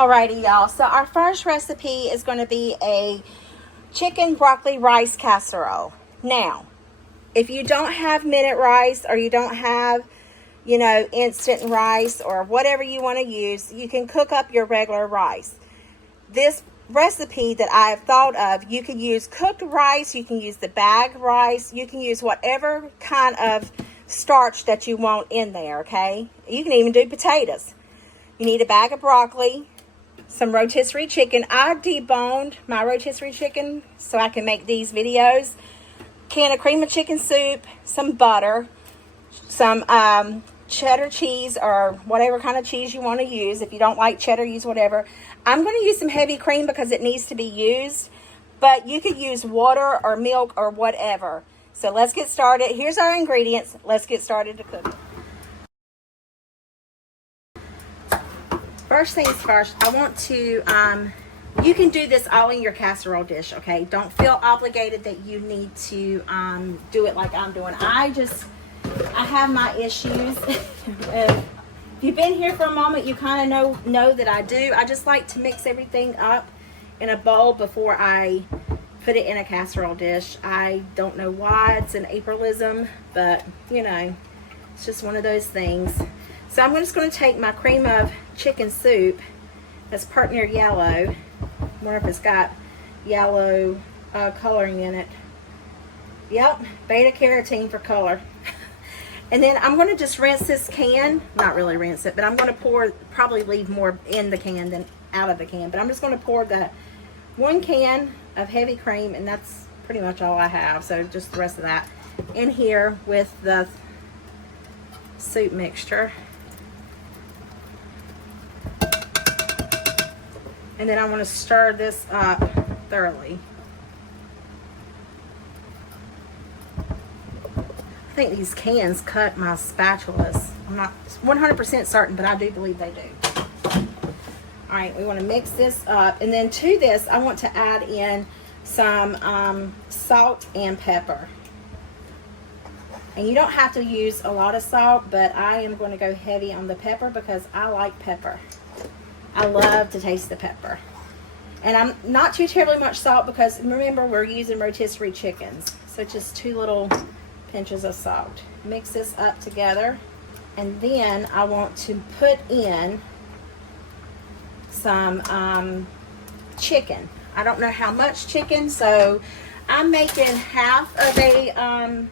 Alrighty, y'all. So our first recipe is going to be a chicken broccoli rice casserole. Now, if you don't have minute rice or you don't have, instant rice or whatever you want to use, you can cook up your regular rice. This recipe that I've thought of, you can use cooked rice, you can use the bag rice, you can use whatever kind of starch that you want in there, okay? You can even do potatoes. You need a bag of broccoli, some rotisserie chicken. I deboned my rotisserie chicken so I can make these videos. Can of cream of chicken soup, some butter, some cheddar cheese or whatever kind of cheese you want to use. If you don't like cheddar, use whatever. I'm going to use some heavy cream because it needs to be used, but you could use water or milk or whatever. So let's get started. Here's our ingredients. Let's get started to cook it. First things first, I want to, you can do this all in your casserole dish, okay? Don't feel obligated that you need to do it like I'm doing. I have my issues. If you've been here for a moment, you kind of know that I do. I just like to mix everything up in a bowl before I put it in a casserole dish. I don't know why, it's an Aprillism, but it's just one of those things. So I'm just going to take my cream of chicken soup that's part near yellow. I wonder if it's got yellow coloring in it. Yep, beta carotene for color. And then I'm going to just rinse this can. Not really rinse it, but I'm going to probably leave more in the can than out of the can. But I'm just going to pour the 1 can of heavy cream, and that's pretty much all I have. So just the rest of that in here with the soup mixture. And then I want to stir this up thoroughly. I think these cans cut my spatulas. I'm not 100% certain, but I do believe they do. All right, we want to mix this up. And then to this, I want to add in some salt and pepper. And you don't have to use a lot of salt, but I am going to go heavy on the pepper because I like pepper. I love to taste the pepper. And I'm not too terribly much salt because remember we're using rotisserie chickens. So just 2 little pinches of salt. Mix this up together. And then I want to put in some chicken. I don't know how much chicken, so I'm making half of a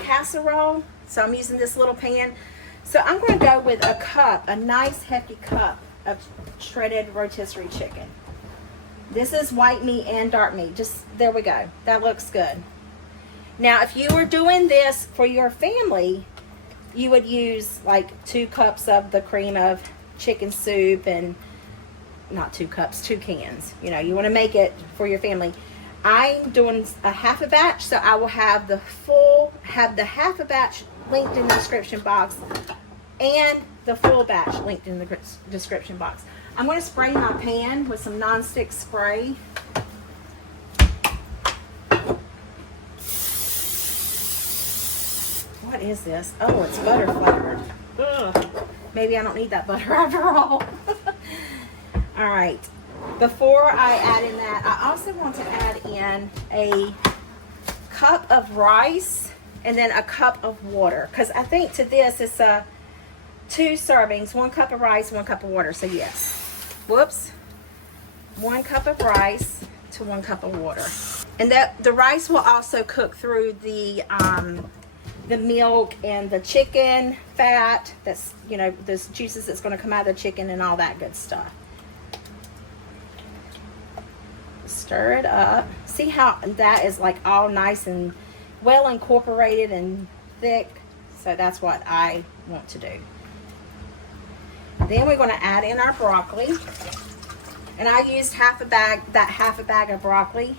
casserole. So I'm using this little pan. So I'm going to go with a cup, a nice hefty cup of shredded rotisserie chicken. This is white meat and dark meat. Just there we go. That looks good. Now if you were doing this for your family, you would use like 2 cups of the cream of chicken soup, and not 2 cups, 2 cans. You want to make it for your family. I'm doing a half a batch, so I will have the half a batch linked in the description box and the full batch linked in the description box. I'm going to spray my pan with some nonstick spray. What is this? Oh, it's butter flavored. Ugh. Maybe I don't need that butter after all. All right. Before I add in that, I also want to add in a cup of rice and then a cup of water. Because I think to this, it's 2 servings, 1 cup of rice, 1 cup of water. So yes. Whoops. 1 cup of rice to 1 cup of water. And the rice will also cook through the milk and the chicken fat. That's, those juices that's going to come out of the chicken and all that good stuff. Stir it up. See how that is like all nice and well incorporated and thick. So that's what I want to do. Then we're going to add in our broccoli. And I used half a bag of broccoli.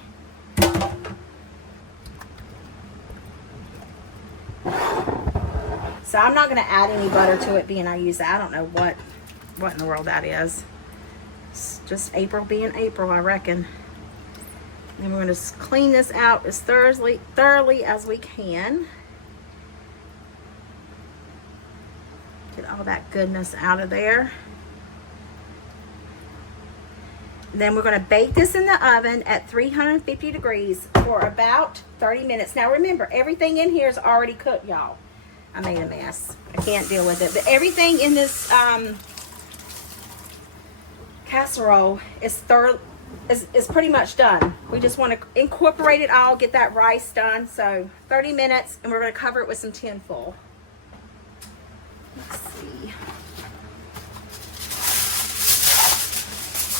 So I'm not going to add any butter to it being I use that. I don't know what in the world that is. It's just April being April, I reckon. And we're going to clean this out as thoroughly as we can. Get all that goodness out of there. Then we're going to bake this in the oven at 350 degrees for about 30 minutes. Now remember, everything in here is already cooked, y'all. I made a mess. I can't deal with it. But everything in this casserole is pretty much done. We just want to incorporate it all, get that rice done. So 30 minutes, and we're going to cover it with some tin foil. Let's see.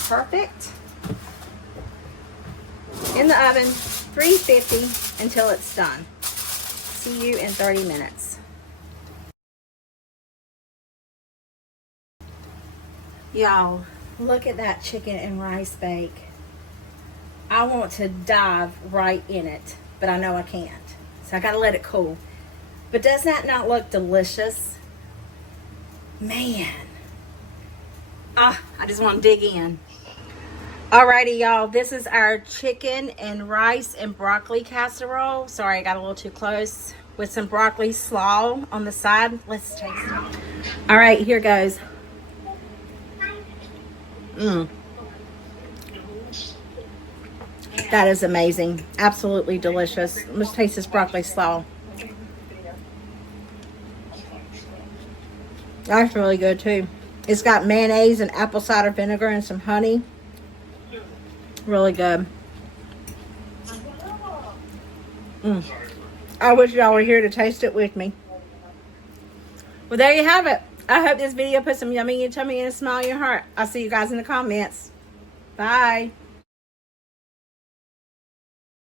Perfect. In the oven, 350 until it's done. See you in 30 minutes. Y'all, look at that chicken and rice bake. I want to dive right in it, but I know I can't. So I gotta let it cool. But does that not look delicious? Man. I just want to dig in. Alrighty, y'all, this is our chicken and rice and broccoli casserole. Sorry, I got a little too close. With some broccoli slaw on the side. Let's taste it. All right, here goes. That is amazing. Absolutely delicious. Let's taste this broccoli slaw. That's really good too. It's got mayonnaise and apple cider vinegar and some honey. Really good. I wish y'all were here to taste it with me. Well, there you have it. I hope this video put some yummy in your tummy and a smile in your heart. I'll see you guys in the comments. Bye.